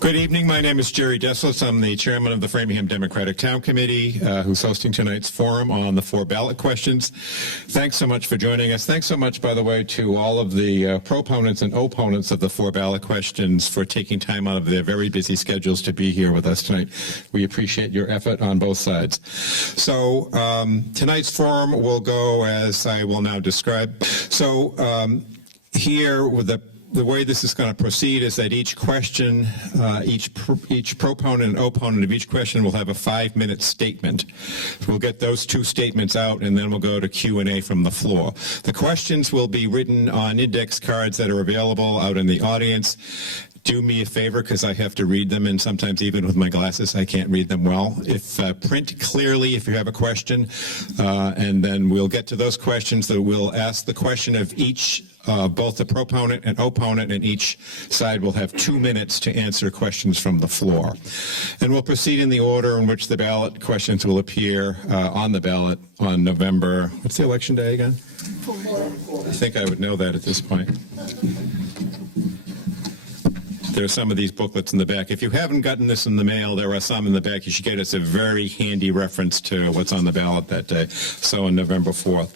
Good evening. My name is Jerry Deslis. I'm the chairman of the Framingham Democratic Town Committee, who's hosting tonight's forum on the 4 ballot questions. Thanks so much for joining us. Thanks so much, by the way, to all of the proponents and opponents of the 4 ballot questions for taking time out of their very busy schedules to be here with us tonight. We appreciate your effort on both sides. So tonight's forum will go as I will now describe. So here with the way this is going to proceed is that each question, each proponent and opponent of each question will have a 5-minute statement. We'll get those 2 statements out, and then we'll go to Q&A from the floor. The questions will be written on index cards that are available out in the audience. Do me a favor, because I have to read them, and sometimes even with my glasses I can't read them well. Print clearly if you have a question, and then we'll get to those questions. That we'll ask the question of each, both the proponent and opponent, and each side will have 2 minutes to answer questions from the floor. And we'll proceed in the order in which the ballot questions will appear on the ballot on November, what's the election day again? I think I would know that at this point. There are some of these booklets in the back. If you haven't gotten this in the mail, there are some in the back. You should get us a very handy reference to what's on the ballot that day, so on November 4th.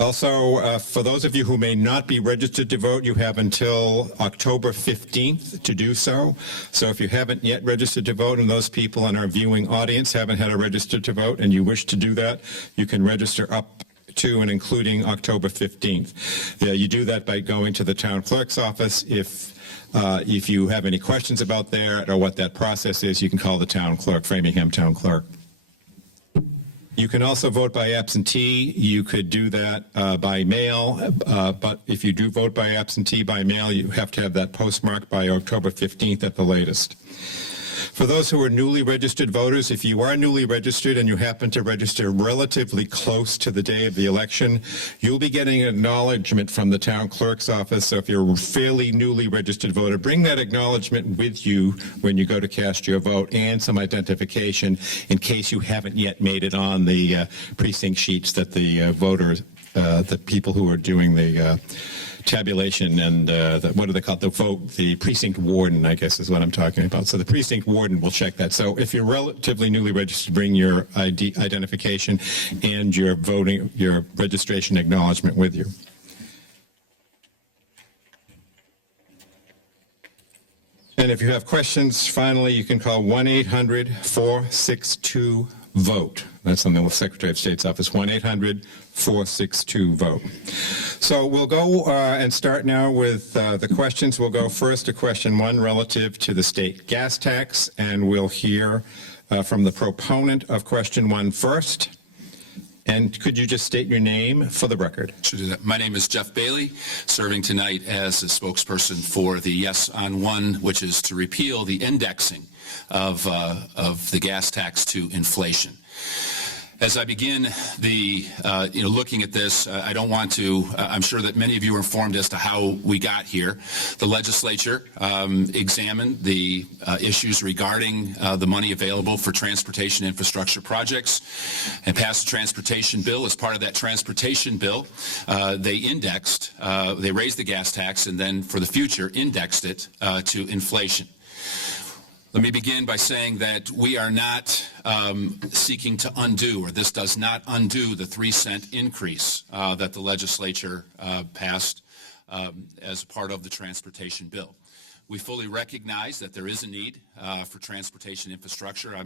Also, for those of you who may not be registered to vote, you have until October 15th to do so. So if you haven't yet registered to vote, and those people in our viewing audience haven't had a register to vote and you wish to do that, you can register up to and including October 15th. You do that by going to the town clerk's office. If you have any questions about that or what that process is, you can call the town clerk, Framingham town clerk. You can also vote by absentee. You could do that by mail, but if you do vote by absentee by mail, you have to have that postmarked by October 15th at the latest. For those who are newly registered voters, if you are newly registered and you happen to register relatively close to the day of the election, you'll be getting an acknowledgement from the town clerk's office. So if you're a fairly newly registered voter, bring that acknowledgement with you when you go to cast your vote, and some identification in case you haven't yet made it on the precinct sheets that the voters, the people who are doing the tabulation and what do they call it? The precinct warden, I guess, is what I'm talking about. So the precinct warden will check that. So if you're relatively newly registered, bring your identification and your registration acknowledgement with you. And if you have questions, finally, you can call 1-800-462-VOTE. That's on the Secretary of State's office, 1-800-462-VOTE. So we'll go and start now with the questions. We'll go first to question 1 relative to the state gas tax, and we'll hear from the proponent of question 1 first. And could you just state your name for the record? Should do that. My name is Jeff Bailey, serving tonight as a spokesperson for the Yes on 1, which is to repeal the indexing of the gas tax to inflation. As I begin looking at this, I don't want to, I'm sure that many of you are informed as to how we got here. The legislature examined the issues regarding the money available for transportation infrastructure projects and passed a transportation bill. As part of that transportation bill, they raised the gas tax and then for the future indexed it to inflation. Let me begin by saying that we are not seeking to undo, or this does not undo, the 3-cent increase that the legislature passed as part of the transportation bill. We fully recognize that there is a need for transportation infrastructure.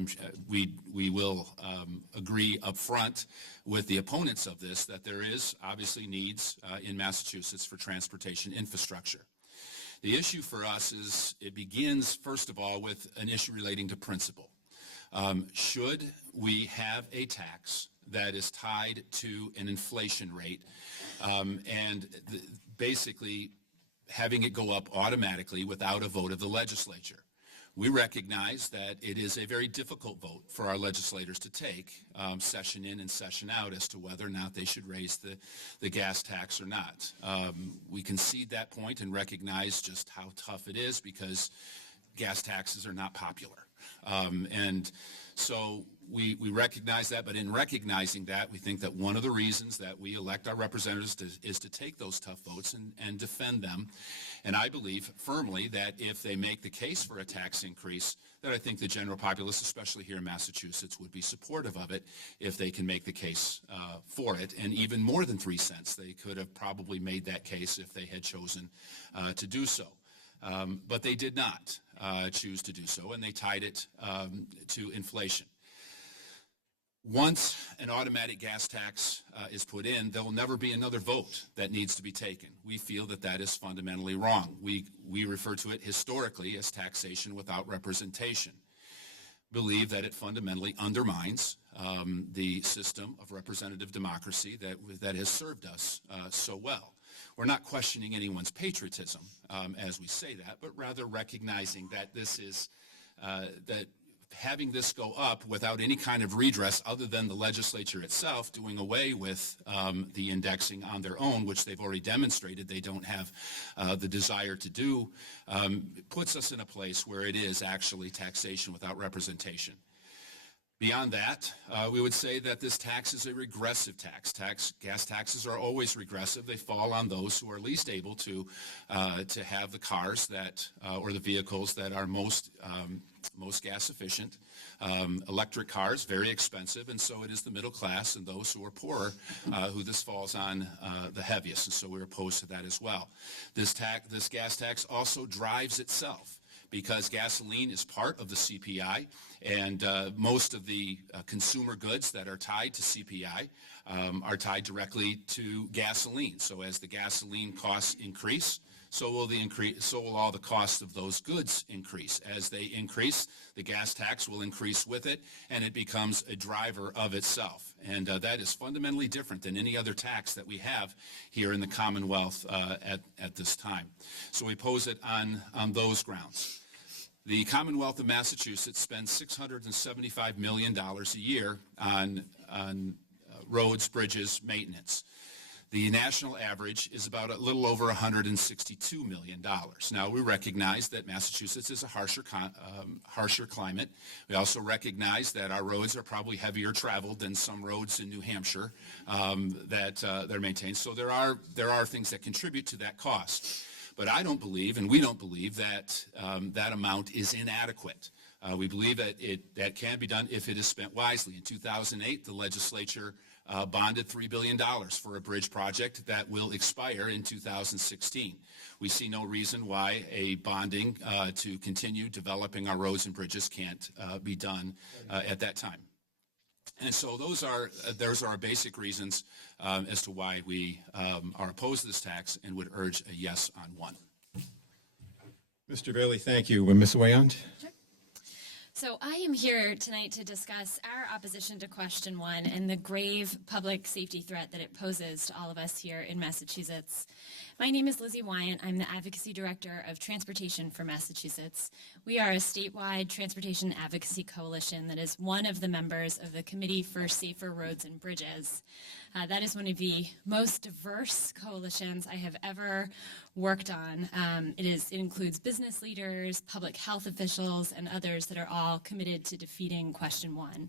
We will agree up front with the opponents of this that there is obviously needs in Massachusetts for transportation infrastructure. The issue for us is, it begins, first of all, with an issue relating to principle. Should we have a tax that is tied to an inflation rate and basically having it go up automatically without a vote of the legislature? We recognize that it is a very difficult vote for our legislators to take session in and session out as to whether or not they should raise the gas tax or not. We concede that point and recognize just how tough it is because gas taxes are not popular. And so we recognize that, but in recognizing that, we think that one of the reasons that we elect our representatives is to take those tough votes and defend them. And I believe firmly that if they make the case for a tax increase, that I think the general populace, especially here in Massachusetts, would be supportive of it if they can make the case for it. And even more than 3 cents, they could have probably made that case if they had chosen to do so. But they did not choose to do so, and they tied it to inflation. Once an automatic gas tax is put in, there will never be another vote that needs to be taken. We feel that that is fundamentally wrong. We refer to it historically as taxation without representation. Believe that it fundamentally undermines the system of representative democracy that has served us so well. We're not questioning anyone's patriotism as we say that, but rather recognizing that this is that having this go up without any kind of redress other than the legislature itself doing away with the indexing on their own, which they've already demonstrated they don't have the desire to do, puts us in a place where it is actually taxation without representation. Beyond that, we would say that this tax is a regressive tax. Gas taxes are always regressive. They fall on those who are least able to have the cars that or the vehicles that are most gas efficient. Electric cars, very expensive, and so it is the middle class and those who are poorer who this falls on the heaviest, and so we're opposed to that as well. This gas tax also drives itself, because gasoline is part of the CPI, and most of the consumer goods that are tied to CPI are tied directly to gasoline. So as the gasoline costs increase, so will all the costs of those goods increase. As they increase, the gas tax will increase with it, and it becomes a driver of itself. And that is fundamentally different than any other tax that we have here in the Commonwealth at this time. So we pose it on those grounds. The Commonwealth of Massachusetts spends $675 million a year on roads, bridges, maintenance. The national average is about a little over $162 million. Now, we recognize that Massachusetts is a harsher climate. We also recognize that our roads are probably heavier traveled than some roads in New Hampshire that they're maintained. So there are things that contribute to that cost. But I don't believe, and we don't believe, that that amount is inadequate. We believe that that can be done if it is spent wisely. In 2008, the legislature bonded $3 billion for a bridge project that will expire in 2016. We see no reason why a bonding to continue developing our roads and bridges can't be done at that time. And so those are our basic reasons as to why we are opposed to this tax and would urge a yes on one. Mr. Bailey, thank you. Ms. Wayand? Sure. So I am here tonight to discuss our opposition to question 1 and the grave public safety threat that it poses to all of us here in Massachusetts. My name is Lizzie Wyant. I'm the Advocacy Director of Transportation for Massachusetts. We are a statewide transportation advocacy coalition that is one of the members of the Committee for Safer Roads and Bridges. That is one of the most diverse coalitions I have ever worked on. It includes business leaders, public health officials, and others that are all committed to defeating question 1.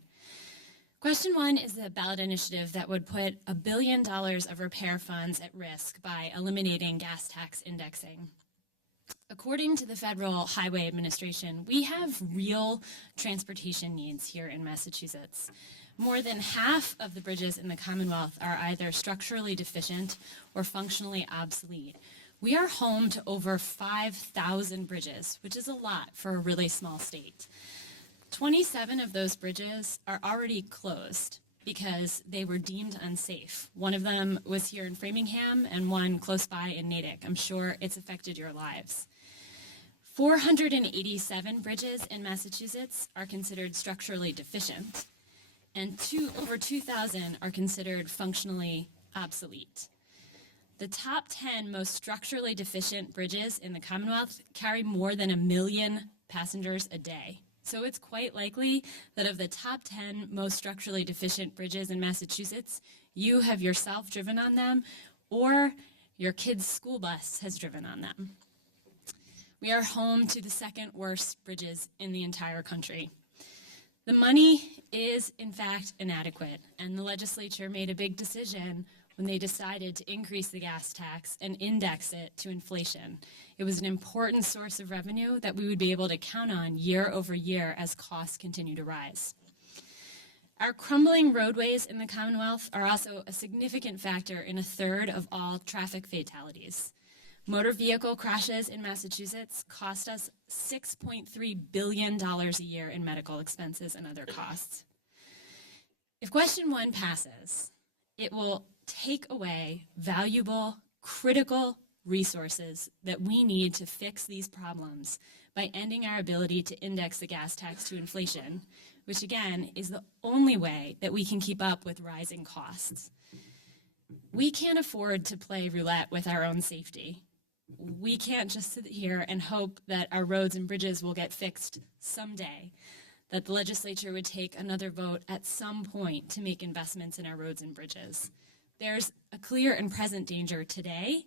Question 1 is a ballot initiative that would put $1 billion of repair funds at risk by eliminating gas tax indexing. According to the Federal Highway Administration, we have real transportation needs here in Massachusetts. More than half of the bridges in the Commonwealth are either structurally deficient or functionally obsolete. We are home to over 5,000 bridges, which is a lot for a really small state. 27 of those bridges are already closed because they were deemed unsafe. One of them was here in Framingham and one close by in Natick. I'm sure it's affected your lives. 487 bridges in Massachusetts are considered structurally deficient, and over 2,000 are considered functionally obsolete. The top 10 most structurally deficient bridges in the Commonwealth carry more than 1 million passengers a day. So it's quite likely that of the top 10 most structurally deficient bridges in Massachusetts, you have yourself driven on them, or your kid's school bus has driven on them. We are home to the second worst bridges in the entire country. The money is, in fact, inadequate, and the legislature made a big decision when they decided to increase the gas tax and index it to inflation. It was an important source of revenue that we would be able to count on year over year as costs continue to rise. Our crumbling roadways in the Commonwealth are also a significant factor in a third of all traffic fatalities. Motor vehicle crashes in Massachusetts cost us $6.3 billion a year in medical expenses and other costs. If question 1 passes, it will take away valuable, critical resources that we need to fix these problems by ending our ability to index the gas tax to inflation, which again is the only way that we can keep up with rising costs. We can't afford to play roulette with our own safety. We can't just sit here and hope that our roads and bridges will get fixed someday, that the legislature would take another vote at some point to make investments in our roads and bridges. There's a clear and present danger today,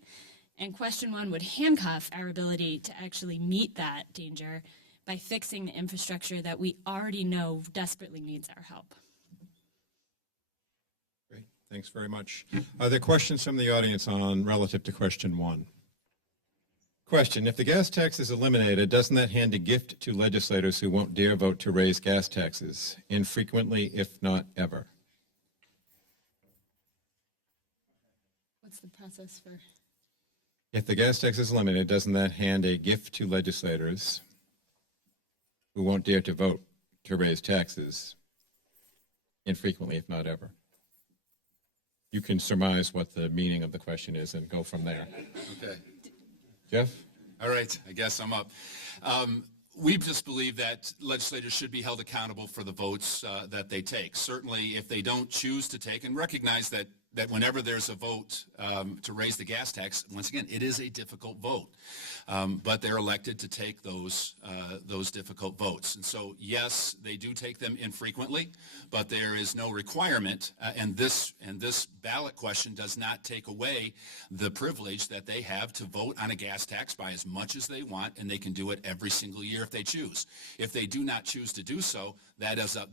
and question 1 would handcuff our ability to actually meet that danger by fixing the infrastructure that we already know desperately needs our help. Great, thanks very much. Are there questions from the audience on relative to question 1? Question, if the gas tax is eliminated, doesn't that hand a gift to legislators who won't dare vote to raise gas taxes, infrequently, if not ever? What's the process for? If the gas tax is eliminated, doesn't that hand a gift to legislators who won't dare to vote to raise taxes, infrequently, if not ever? You can surmise what the meaning of the question is and go from there. Okay. Jeff? All right, I guess I'm up. We just believe that legislators should be held accountable for the votes that they take. Certainly, if they don't choose to take, and recognize that whenever there's a vote to raise the gas tax, once again, it is a difficult vote. But they're elected to take those difficult votes. And so, yes, they do take them infrequently, but there is no requirement, and this ballot question does not take away the privilege that they have to vote on a gas tax by as much as they want, and they can do it every single year if they choose. If they do not choose to do so, that is up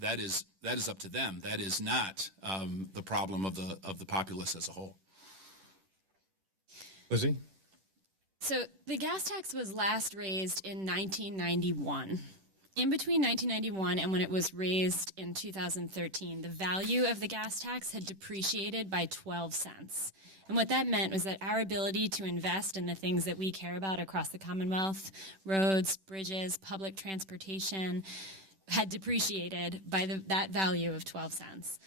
to them. That is not the problem of the populace as a whole. Lizzie? So the gas tax was last raised in 1991. In between 1991 and when it was raised in 2013, the value of the gas tax had depreciated by 12 cents. And what that meant was that our ability to invest in the things that we care about across the Commonwealth, roads, bridges, public transportation, had depreciated by that value of 12 cents.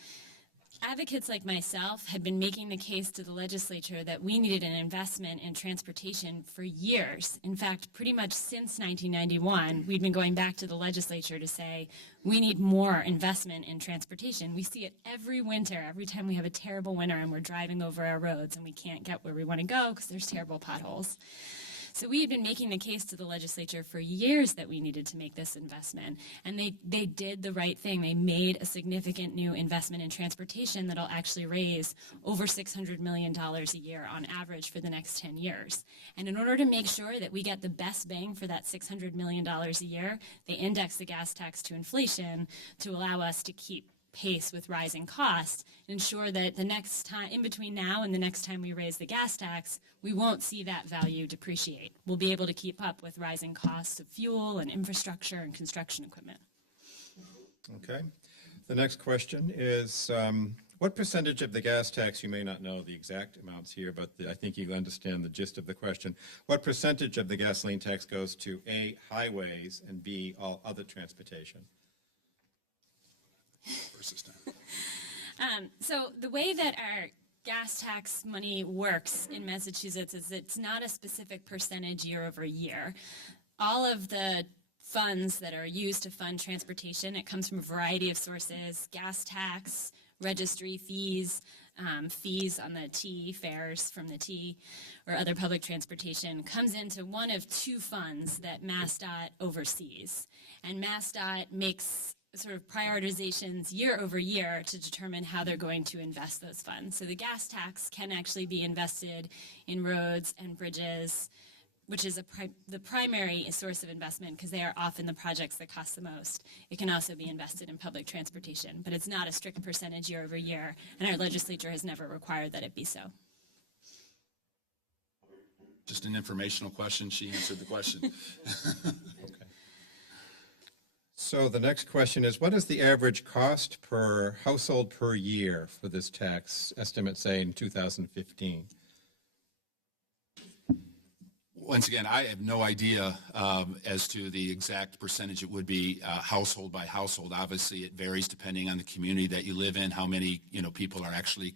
Advocates like myself had been making the case to the legislature that we needed an investment in transportation for years. In fact, pretty much since 1991, we'd been going back to the legislature to say, we need more investment in transportation. We see it every winter, every time we have a terrible winter and we're driving over our roads and we can't get where we want to go because there's terrible potholes. So we had been making the case to the legislature for years that we needed to make this investment, and they did the right thing. They made a significant new investment in transportation that'll actually raise over $600 million a year on average for the next 10 years. And in order to make sure that we get the best bang for that $600 million a year, they index the gas tax to inflation to allow us to keep pace with rising costs, ensure that the next time, in between now and the next time we raise the gas tax, we won't see that value depreciate. We'll be able to keep up with rising costs of fuel and infrastructure and construction equipment. Okay. The next question is, what percentage of the gas tax, you may not know the exact amounts here, but I think you understand the gist of the question. What percentage of the gasoline tax goes to A, highways, and B, all other transportation? So the way that our gas tax money works in Massachusetts is it's not a specific percentage year over year. All of the funds that are used to fund transportation, it comes from a variety of sources: gas tax, registry fees, fees on the T, fares from the T, or other public transportation, comes into one of two funds that MassDOT oversees. And MassDOT makes sort of prioritizations year over year to determine how they're going to invest those funds. So the gas tax can actually be invested in roads and bridges which is the primary source of investment because they are often the projects that cost the most. It can also be invested in public transportation, but it's not a strict percentage year over year, and our legislature has never required that it be so. Just an informational question. She answered the question. Okay. So the next question is, what is the average cost per household per year for this tax estimate, say, in 2015? Once again, I have no idea as to the exact percentage it would be household by household. Obviously, it varies depending on the community that you live in, how many people are actually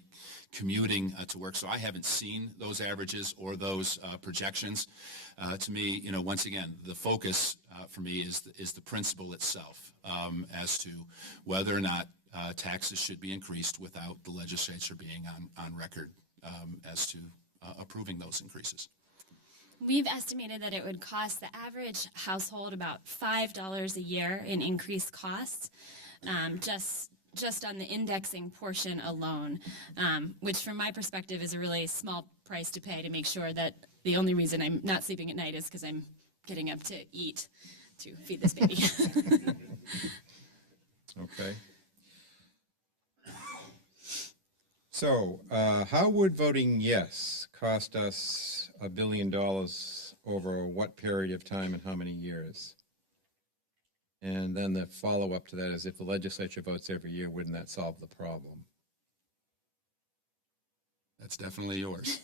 commuting to work. So I haven't seen those averages or those projections. To me, once again, the focus for me is the principle itself as to whether or not taxes should be increased without the legislature being on record as to approving those increases. We've estimated that it would cost the average household about $5 a year in increased costs, just on the indexing portion alone, which from my perspective is a really small price to pay to make sure that the only reason I'm not sleeping at night is because I'm getting up to eat to feed this baby. Okay. So how would voting yes cost us $1 billion over what period of time and how many years? And then the follow-up to that is, if the legislature votes every year, wouldn't that solve the problem? That's definitely yours.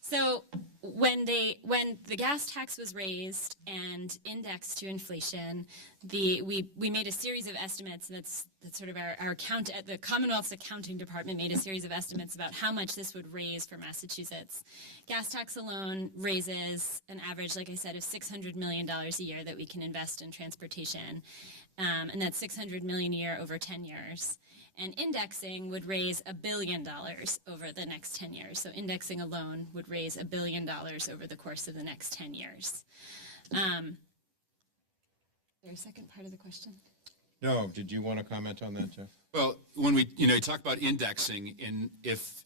So when the gas tax was raised and indexed to inflation, we made a series of estimates. That's sort of our account at the Commonwealth's accounting department made a series of estimates about how much this would raise for Massachusetts. Gas tax alone raises an average, like I said, of $600 million a year that we can invest in transportation, and that's $600 million a year over 10 years. And indexing would raise $1 billion over the next 10 years. So indexing alone would raise $1 billion over the course of the next 10 years. Is there a second part of the question? No, did you want to comment on that, Jeff? Well, when we you talk about indexing, and if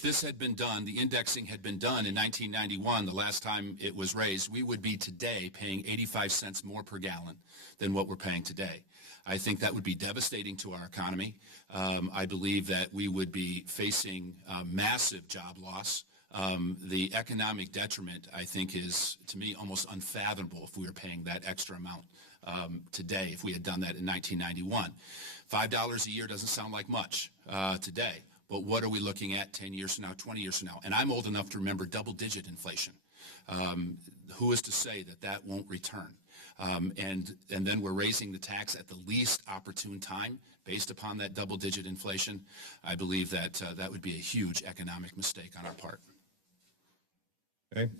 this had been done, the indexing had been done in 1991, the last time it was raised, we would be today paying 85 cents more per gallon than what we're paying today. I think that would be devastating to our economy. I believe that we would be facing massive job loss. The economic detriment, I think, is, to me, almost unfathomable if we were paying that extra amount today, if we had done that in 1991. $5 a year doesn't sound like much today, but what are we looking at 10 years from now, 20 years from now? And I'm old enough to remember double-digit inflation. Who is to say that that won't return? And then we're raising the tax at the least opportune time based upon that double-digit inflation. I believe that that would be a huge economic mistake on our part. Okay.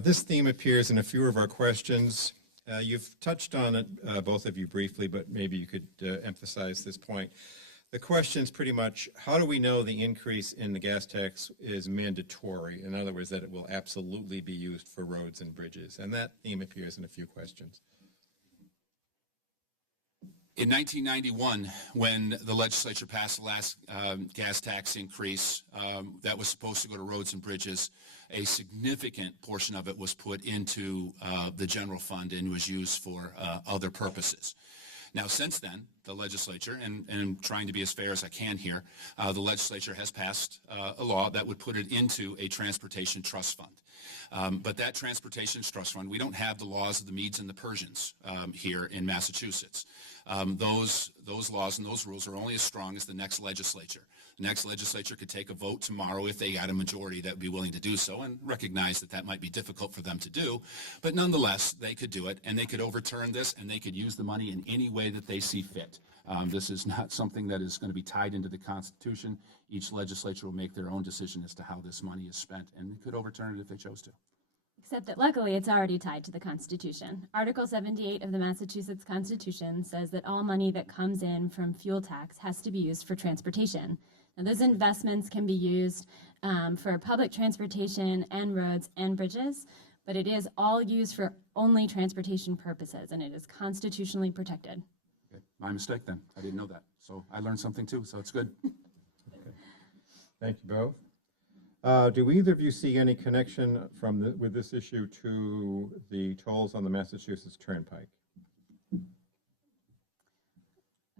This theme appears in a few of our questions. You've touched on it, both of you, briefly, but maybe you could emphasize this point. The question is pretty much, how do we know the increase in the gas tax is mandatory? In other words, that it will absolutely be used for roads and bridges. And that theme appears in a few questions. In 1991, when the legislature passed the last gas tax increase that was supposed to go to roads and bridges, a significant portion of it was put into the general fund and was used for other purposes. Now, since then, the legislature, and I'm trying to be as fair as I can here, the legislature has passed a law that would put it into a transportation trust fund. But that transportation trust fund, we don't have the laws of the Medes and the Persians here in Massachusetts. Those laws and those rules are only as strong as the next legislature. The next legislature could take a vote tomorrow if they got a majority that would be willing to do so, and recognize that that might be difficult for them to do. But nonetheless, they could do it, and they could overturn this, and they could use the money in any way that they see fit. This is not something that is going to be tied into the Constitution. Each legislature will make their own decision as to how this money is spent, and they could overturn it if they chose to. Except that luckily it's already tied to the Constitution. Article 78 of the Massachusetts Constitution says that all money that comes in from fuel tax has to be used for transportation. Now, those investments can be used for public transportation and roads and bridges, but it is all used for only transportation purposes, and it is constitutionally protected. Okay. My mistake then. I didn't know that. So I learned something too, so it's good. Okay. Thank you both. Do either of you see any connection with this issue to the tolls on the Massachusetts Turnpike?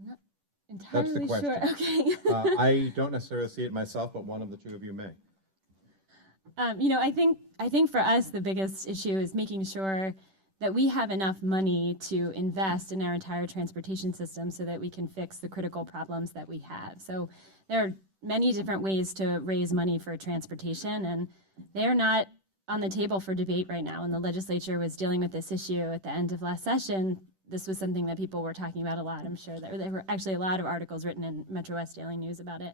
I'm not That's the entirely sure. question. Okay. I don't necessarily see it myself, but one of the two of you may. I think for us, the biggest issue is making sure that we have enough money to invest in our entire transportation system so that we can fix the critical problems that we have. So there are many different ways to raise money for transportation, and they're not on the table for debate right now. When the legislature was dealing with this issue at the end of last session, this was something that people were talking about a lot. I'm sure there were actually a lot of articles written in Metro West Daily News about it.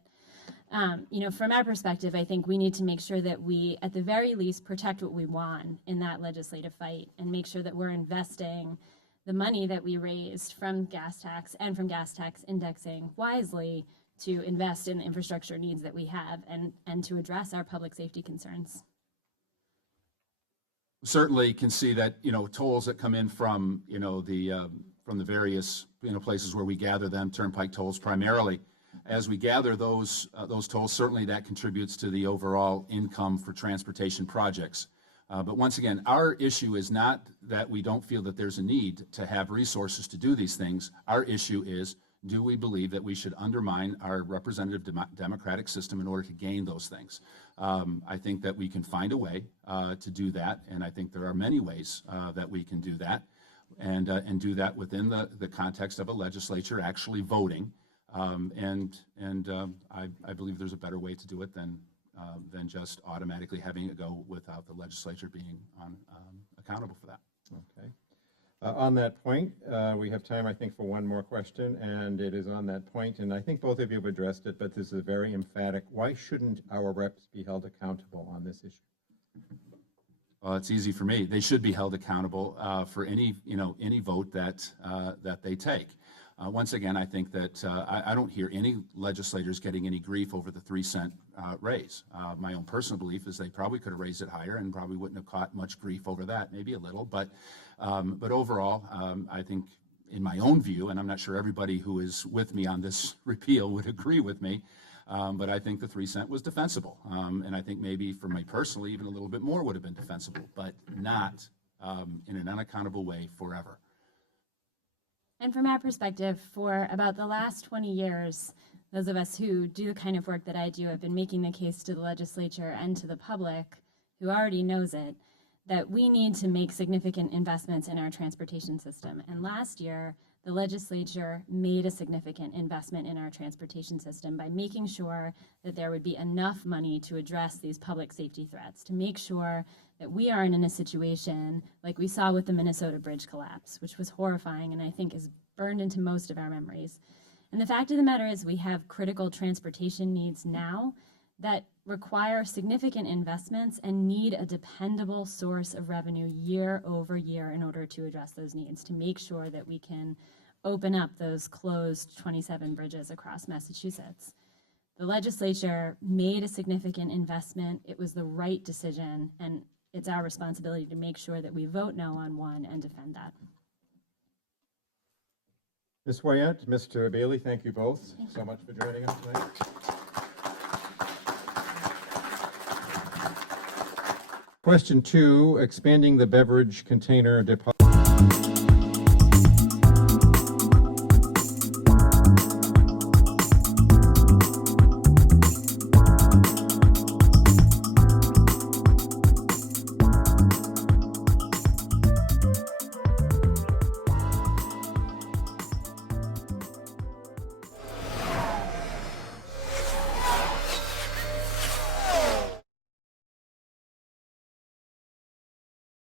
From our perspective, I think we need to make sure that we, at the very least, protect what we won in that legislative fight and make sure that we're investing the money that we raised from gas tax and from gas tax indexing wisely to invest in the infrastructure needs that we have and to address our public safety concerns. Certainly can see that, tolls that come in from, from the various, places where we gather them, turnpike tolls primarily. As we gather those tolls, certainly that contributes to the overall income for transportation projects. But once again, our issue is not that we don't feel that there's a need to have resources to do these things. Our issue is, do we believe that we should undermine our representative democratic system in order to gain those things? I think that we can find a way to do that, and I think there are many ways that we can do that, and do that within the context of a legislature actually voting. I believe there's a better way to do it than just automatically having it go without the legislature being accountable for that. Okay. On that point, we have time, I think, for one more question, and it is on that point, and I think both of you have addressed it, but this is very emphatic. Why shouldn't our reps be held accountable on this issue? Well, it's easy for me. They should be held accountable for any vote that they take. Once again, I think that I don't hear any legislators getting any grief over the 3-cent raise. My own personal belief is they probably could have raised it higher and probably wouldn't have caught much grief over that, maybe a little. But overall, I think in my own view, and I'm not sure everybody who is with me on this repeal would agree with me, but I think the 3-cent was defensible. And I think maybe for me personally, even a little bit more would have been defensible, but not in an unaccountable way forever. And from our perspective, for about the last 20 years, those of us who do the kind of work that I do have been making the case to the legislature and to the public, who already knows it, that we need to make significant investments in our transportation system. And last year, the legislature made a significant investment in our transportation system by making sure that there would be enough money to address these public safety threats, to make sure that we aren't in a situation like we saw with the Minnesota bridge collapse, which was horrifying and I think is burned into most of our memories. And the fact of the matter is we have critical transportation needs now that require significant investments and need a dependable source of revenue year over year in order to address those needs, to make sure that we can open up those closed 27 bridges across Massachusetts. The legislature made a significant investment. It was the right decision, and it's our responsibility to make sure that we vote no on one and defend that. Ms. Wyatt, Mr. Bailey, thank you both so much for joining us tonight. Question 2, expanding the beverage container deposit.